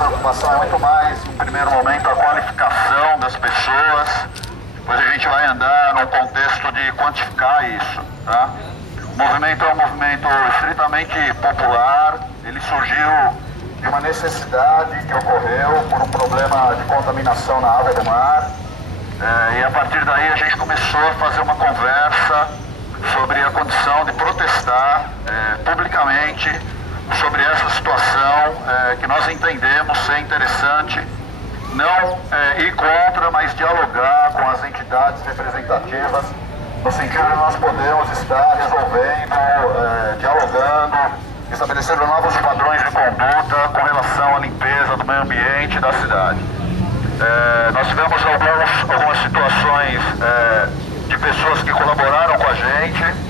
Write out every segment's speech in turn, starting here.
A preocupação é muito mais, no primeiro momento, a qualificação das pessoas, depois a gente vai andar num contexto de quantificar isso, tá? O movimento é um movimento estritamente popular, ele surgiu de uma necessidade que ocorreu por um problema de contaminação na água do mar, e a partir daí a gente começou a fazer uma conversa sobre a condição de protestar publicamente sobre essa situação que nós entendemos ser interessante, não ir contra, mas dialogar com as entidades representativas, no sentido de nós podermos estar resolvendo, dialogando, estabelecendo novos padrões de conduta com relação à limpeza do meio ambiente da cidade. Nós tivemos algumas situações de pessoas que colaboraram com a gente.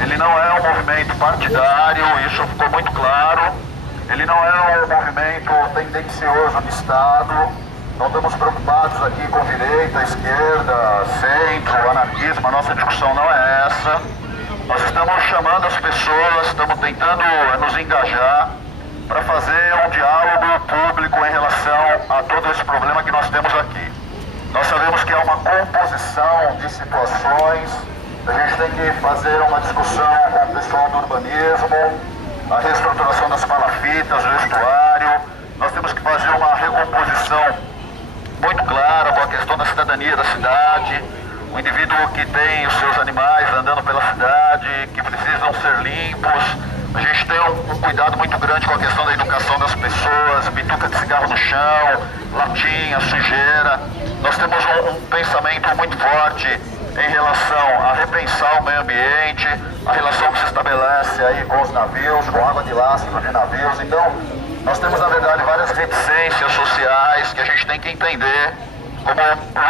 Ele não é um movimento partidário, isso ficou muito claro. Ele não é um movimento tendencioso de Estado. Não estamos preocupados aqui com direita, esquerda, centro, anarquismo. A nossa discussão não é essa. Nós estamos chamando as pessoas, estamos tentando nos engajar para fazer um diálogo público em relação a todo esse problema que nós temos aqui. Nós sabemos que é uma composição de situações. A gente tem que fazer uma discussão com o pessoal do urbanismo, a reestruturação das palafitas, o estuário. Nós temos que fazer uma recomposição muito clara com a questão da cidadania da cidade, o indivíduo que tem os seus animais andando pela cidade, que precisam ser limpos. A gente tem um cuidado muito grande com a questão da educação das pessoas, bituca de cigarro no chão, latinha, sujeira. Nós temos um pensamento muito forte em relação a repensar o meio ambiente, a relação que se estabelece aí com os navios, com água de lastro de navios. Então, nós temos, na verdade, várias reticências sociais que a gente tem que entender como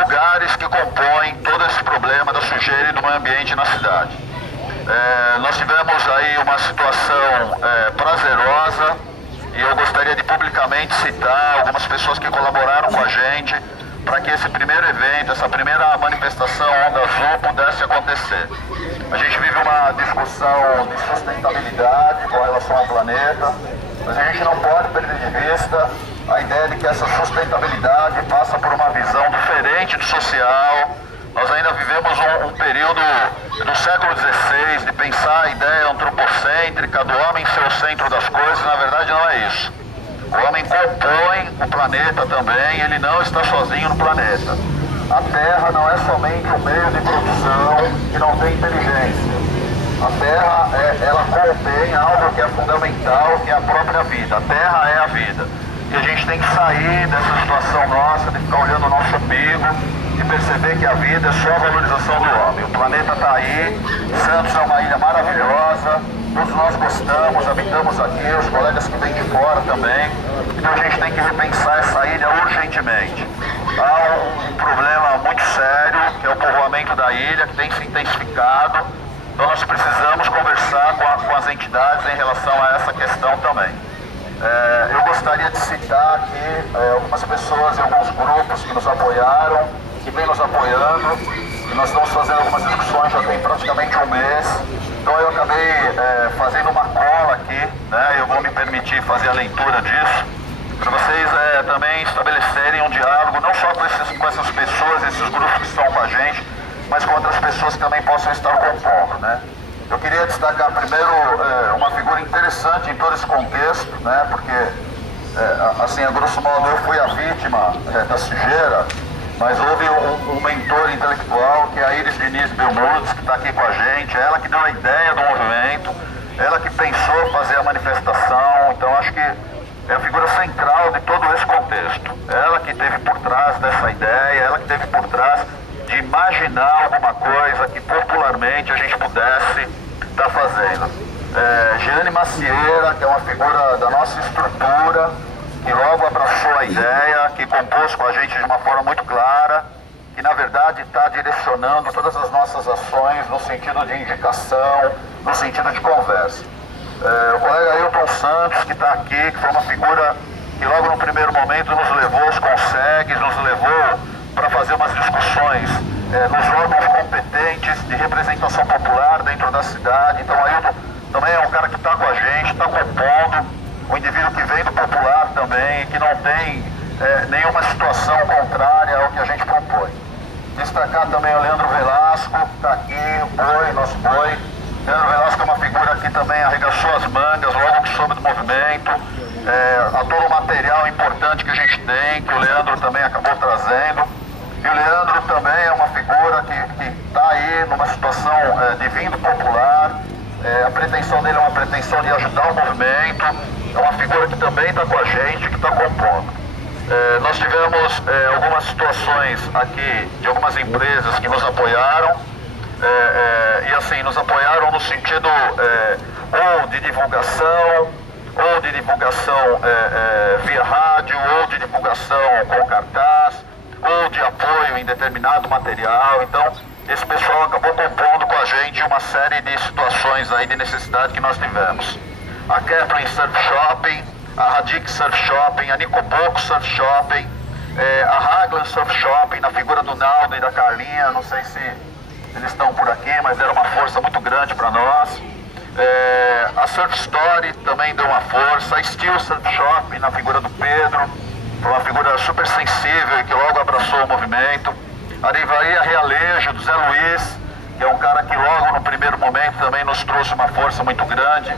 lugares que compõem todo esse problema da sujeira e do meio ambiente na cidade. Nós tivemos aí uma situação prazerosa e eu gostaria de publicamente citar algumas pessoas que colaboraram com a gente para que esse primeiro evento, essa primeira manifestação Onda Azul pudesse acontecer. A gente vive uma discussão de sustentabilidade com relação ao planeta, mas a gente não pode perder de vista a ideia de que essa sustentabilidade passa por uma visão diferente do social. Nós ainda vivemos um período do século XVI de pensar a ideia antropocêntrica do homem ser o centro das coisas. Na verdade não é isso. O homem compõe o planeta também, ele não está sozinho no planeta. A Terra não é somente um meio de produção que não tem inteligência. A Terra, ela contém algo que é fundamental, que é a própria vida. A Terra é a vida. E a gente tem que sair dessa situação nossa, de ficar olhando o nosso umbigo e perceber que a vida é só a valorização do homem. O planeta está aí, Santos é uma ilha maravilhosa, todos nós gostamos, habitamos aqui, os colegas que vêm de fora também. Então a gente tem que repensar essa ilha urgentemente. Há um problema muito sério, que é o povoamento da ilha, que tem se intensificado. Então nós precisamos conversar com as entidades em relação a essa questão também. Eu gostaria de citar aqui algumas pessoas e alguns grupos que nos apoiaram, que vêm nos apoiando, e nós estamos fazendo algumas discussões já tem praticamente um mês. Então eu acabei fazendo uma cola aqui, né? Eu vou me permitir fazer a leitura disso, para vocês também estabelecerem um diálogo, não só com essas pessoas, esses grupos que estão com a gente, mas com outras pessoas que também possam estar compondo, né? Eu queria destacar primeiro uma figura interessante em todo esse contexto, né? Porque, assim, a grosso modo, eu fui a vítima da sujeira, mas houve um mentor intelectual, que é a Iris Diniz Belmudes, que está aqui com a gente, ela que deu a ideia do movimento, ela que pensou fazer a manifestação. Então acho que é a figura central de todo esse contexto. Ela que esteve por trás dessa ideia, ela que esteve por trás de imaginar alguma coisa que popularmente a gente pudesse estar fazendo. Jeane Macieira, que é uma figura da nossa estrutura, que logo abraçou a ideia, que compôs com a gente de uma forma muito clara, que na verdade está direcionando todas as nossas ações no sentido de indicação, no sentido de conversa. O colega Ailton Santos, que está aqui, que foi uma figura que logo no primeiro momento nos levou aos consegues, nos levou para fazer umas discussões nos órgãos competentes de representação popular dentro da cidade. Então Ailton também é um cara que está com a gente, está compondo. um indivíduo que vem do popular também, que não tem nenhuma situação contrária ao que a gente propõe. Destacar também o Leandro Velasco, que está aqui, o Boi, nosso Boi. Leandro Velasco é uma figura que também arregaçou as mangas logo que soube do movimento, a todo o material importante que a gente tem, que o Leandro também acabou trazendo. E o Leandro também é uma figura que está aí numa situação de vindo popular. A pretensão dele é uma pretensão de ajudar o movimento. É uma figura que também está com a gente, que está compondo. Nós tivemos algumas situações aqui de algumas empresas que nos apoiaram. E assim, nos apoiaram no sentido ou de divulgação via rádio, ou de divulgação com cartaz, ou de apoio em determinado material. Então, esse pessoal acabou compondo com a gente uma série de situações aí de necessidade que nós tivemos. A Kaplan Surf Shopping, a Radic Surf Shopping, a Nicoboco Surf Shopping, a Haglan Surf Shopping, na figura do Naldo e da Carlinha, não sei se eles estão por aqui, mas deram uma força muito grande para nós. A Surf Story também deu uma força, a Steel Surf Shopping, na figura do Pedro, foi uma figura super sensível e que logo abraçou o movimento. A Livraria Realejo, do Zé Luiz, que é um cara que logo no primeiro momento também nos trouxe uma força muito grande.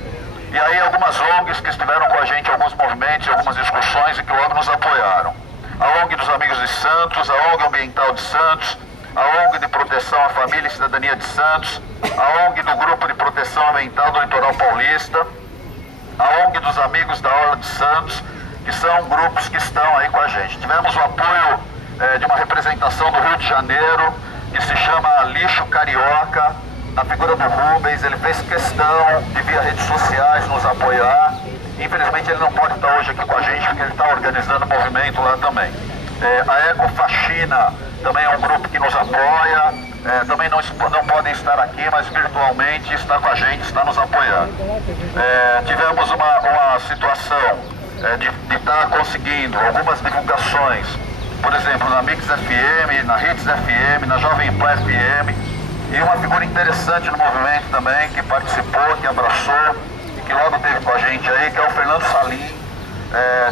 E aí algumas ONGs que estiveram com a gente em alguns movimentos, em algumas discussões e que logo nos apoiaram. A ONG dos Amigos de Santos, a ONG Ambiental de Santos, a ONG de Proteção à Família e Cidadania de Santos, a ONG do Grupo de Proteção Ambiental do Litoral Paulista, a ONG dos Amigos da Orla de Santos, que são grupos que estão aí com a gente. Tivemos o apoio de uma representação do Rio de Janeiro, que se chama Lixo Carioca, na figura do Rubens. Ele fez questão de via redes sociais nos apoiar. Infelizmente ele não pode estar hoje aqui com a gente, porque ele está organizando o movimento lá também. A Ecofaxina também é um grupo que nos apoia, também não podem estar aqui, mas virtualmente está com a gente, está nos apoiando. Tivemos uma situação de estar conseguindo algumas divulgações, por exemplo, na Mix FM, na Hits FM, na Jovem Pan FM, e uma figura interessante no movimento também, que participou, que abraçou, e que logo esteve com a gente aí, que é o Fernando Salim,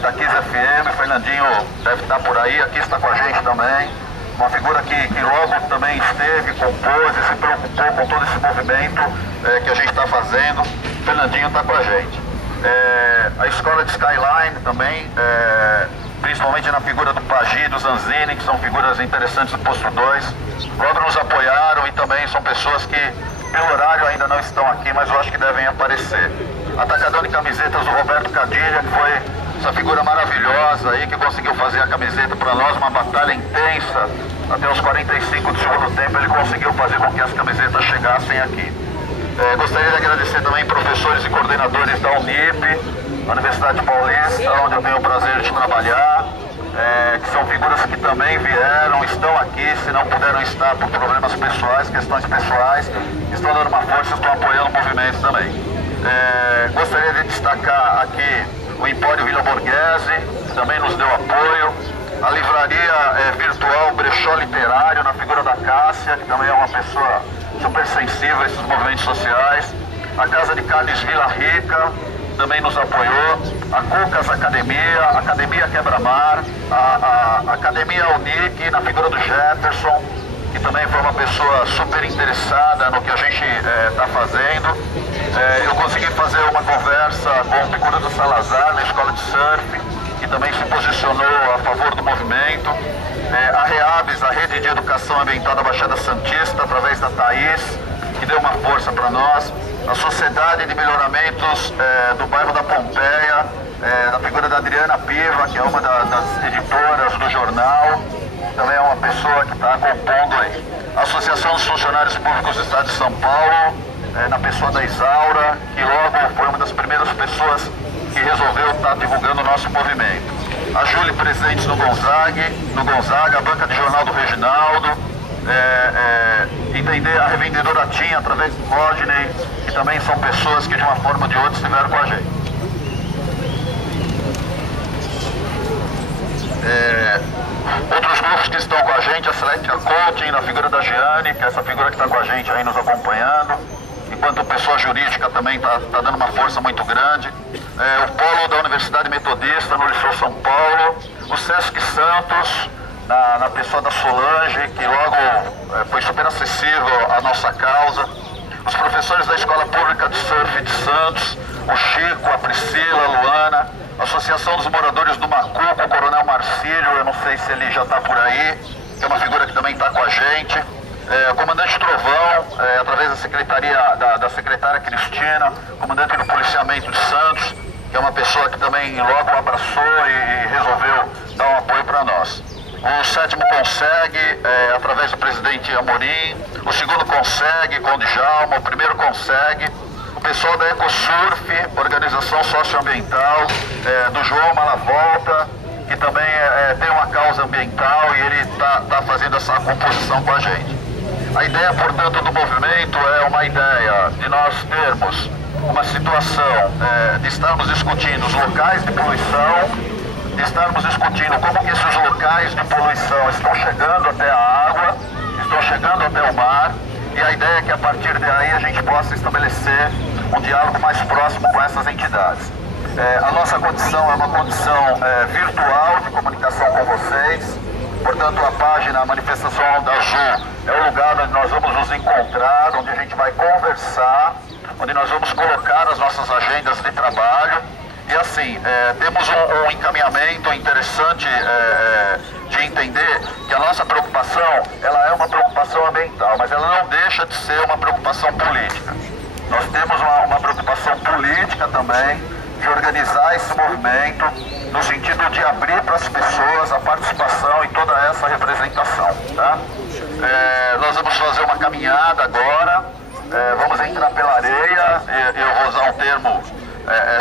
da Kiss FM. O Fernandinho deve estar por aí, aqui está com a gente também. Uma figura que logo também esteve, compôs e se preocupou com todo esse movimento que a gente está fazendo. O Fernandinho está com a gente. A escola de Skyline também, principalmente na figura do Pagi e do Zanzini, que são figuras interessantes do Posto 2, logo nos apoiaram e também são pessoas que, pelo horário, ainda não estão aqui, mas eu acho que devem aparecer. Atacadão de camisetas do Roberto Cadilha, que foi essa figura maravilhosa aí, que conseguiu fazer a camiseta para nós, uma batalha intensa, até os 45 do segundo tempo ele conseguiu fazer com que as camisetas chegassem aqui. Gostaria de agradecer também professores e coordenadores da Unip, da Universidade Paulista, onde eu tenho o prazer de trabalhar, que são figuras que também vieram, estão aqui, se não puderam estar por problemas pessoais, questões pessoais, estão dando uma força, estão apoiando o movimento também. Gostaria de destacar aqui o Empório Vila Borghese, que também nos deu apoio, a livraria virtual Brechó Literário, na figura da Cássia, que também é uma pessoa super sensível a esses movimentos sociais, a Casa de Carnes Vila Rica também nos apoiou, a Cucas Academia, a Academia Quebra-Mar, a Academia Unique, na figura do Jefferson, que também foi uma pessoa super interessada no que a gente está fazendo. Eu consegui fazer uma conversa com o Picudo do Salazar, na escola de surf, que também se posicionou a favor do movimento. A REABS, a Rede de Educação Ambiental da Baixada Santista, através da Thaís, que deu uma força para nós. A Sociedade de Melhoramentos do bairro da Pompeia, na figura da Adriana Piva, que é uma das editoras do jornal, também é uma pessoa que está compondo aí. A Associação dos Funcionários Públicos do Estado de São Paulo, na pessoa da Isaura, que logo foi uma das primeiras pessoas que resolveu estar divulgando o nosso movimento. A Júlia Presentes no Gonzaga, a banca de jornal do Reginaldo, entender a revendedora Tinha através do Rodney, que também são pessoas que de uma forma ou de outra estiveram com a gente. Outros grupos que estão com a gente, a Selectia Coaching, na figura da Giane, que é essa figura que está com a gente aí nos acompanhando, e enquanto pessoa jurídica também está dando uma força muito grande. O Polo da Universidade Metodista no Liceu São Paulo, o Sesc Santos, na pessoa da Solange, que logo foi super acessível à nossa causa, os professores da Escola Pública de Surf de Santos, o Chico, a Priscila, a Luana, a Associação dos Moradores do Macuco, o Coronel Marcílio, eu não sei se ele já está por aí, que é uma figura que também está com a gente, o Comandante Trovão, através da secretaria, da secretária Cristina, comandante do Policiamento de Santos, que é uma pessoa que também logo abraçou e resolveu dar um apoio para nós. O 7º consegue, através do presidente Amorim, o 2º consegue com o Djalma, o 1º consegue, o pessoal da EcoSurf, organização socioambiental, do João Malavolta, que também tem uma causa ambiental e ele está fazendo essa composição com a gente. A ideia, portanto, do movimento é uma ideia de nós termos uma situação de estarmos discutindo os locais de poluição, de estarmos discutindo como que esses locais de poluição estão chegando até a água, estão chegando até o mar, e a ideia é que a partir daí a gente possa estabelecer um diálogo mais próximo com essas entidades. A nossa condição é uma condição virtual de comunicação com vocês, portanto a página, a manifestação da Ju é o lugar onde nós vamos nos encontrar, onde a gente vai conversar, onde nós vamos colocar as nossas agendas de trabalho. E assim, temos um encaminhamento interessante de entender que a nossa preocupação, ela é uma preocupação ambiental, mas ela não deixa de ser uma preocupação política. Nós temos uma preocupação política também de organizar esse movimento no sentido de abrir para as pessoas a participação e toda essa representação. Tá? Nós vamos fazer uma caminhada agora, vamos entrar pela areia, eu vou usar um termo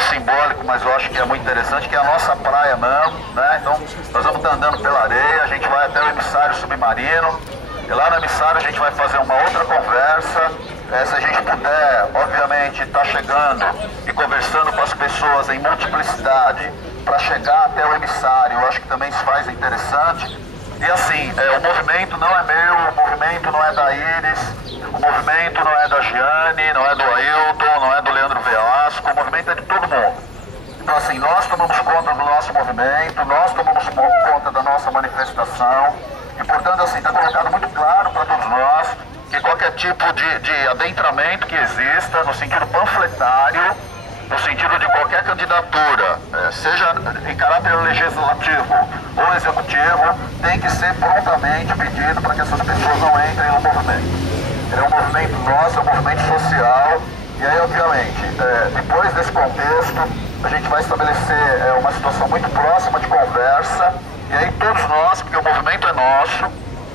simbólico, mas eu acho que é muito interessante, que é a nossa praia mesmo, né? Então, nós vamos estar andando pela areia, a gente vai até o emissário submarino, e lá no emissário a gente vai fazer uma outra conversa. Se a gente puder, obviamente, estar chegando e conversando com as pessoas em multiplicidade para chegar até o emissário, eu acho que também se faz interessante. E assim, o movimento não é meu, o movimento não é da Iris, o movimento não é da Giane, não é do Ailton, não é do Leandro Velasco, o movimento é de todo mundo. Então assim, nós tomamos conta do nosso movimento, nós tomamos conta da nossa manifestação, e portanto assim, está colocado muito claro para todos nós que qualquer tipo de adentramento que exista, no sentido panfletário, no sentido de qualquer candidatura, seja em caráter legislativo ou executivo, tem que ser prontamente pedido para que essas pessoas não entrem no movimento. É um movimento nosso, é um movimento social, e aí obviamente, depois desse contexto, a gente vai estabelecer uma situação muito próxima de conversa, e aí todos nós, porque o movimento é nosso,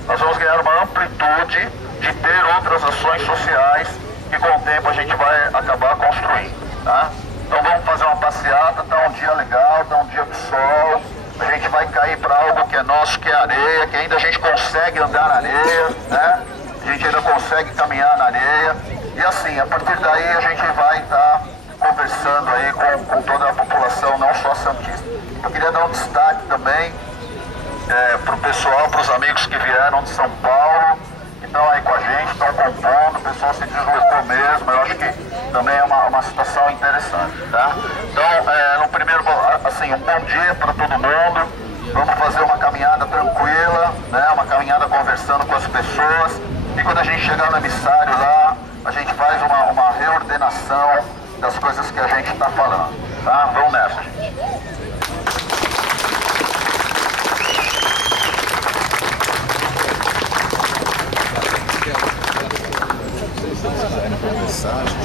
nós vamos ganhar uma amplitude de ter outras ações sociais que com o tempo a gente vai acabar construindo. Tá? Então vamos fazer uma passeata, tá um dia legal, tá um dia de sol, a gente vai cair para algo que é nosso, que é areia, que ainda a gente consegue andar na areia, né? A gente ainda consegue caminhar na areia, e assim, a partir daí a gente vai estar conversando aí com toda a população, não só santista. Eu queria dar um destaque também para o pessoal, para os amigos que vieram de São Paulo, estão aí com a gente, estão compondo, o pessoal se deslocou mesmo, eu acho que também é uma situação interessante, tá? Então, no primeiro, assim, um bom dia para todo mundo, vamos fazer uma caminhada tranquila, né? Uma caminhada conversando com as pessoas, e quando a gente chegar no emissário lá, a gente faz uma reordenação das coisas que a gente está falando, tá? Vamos nessa, gente. Mensagem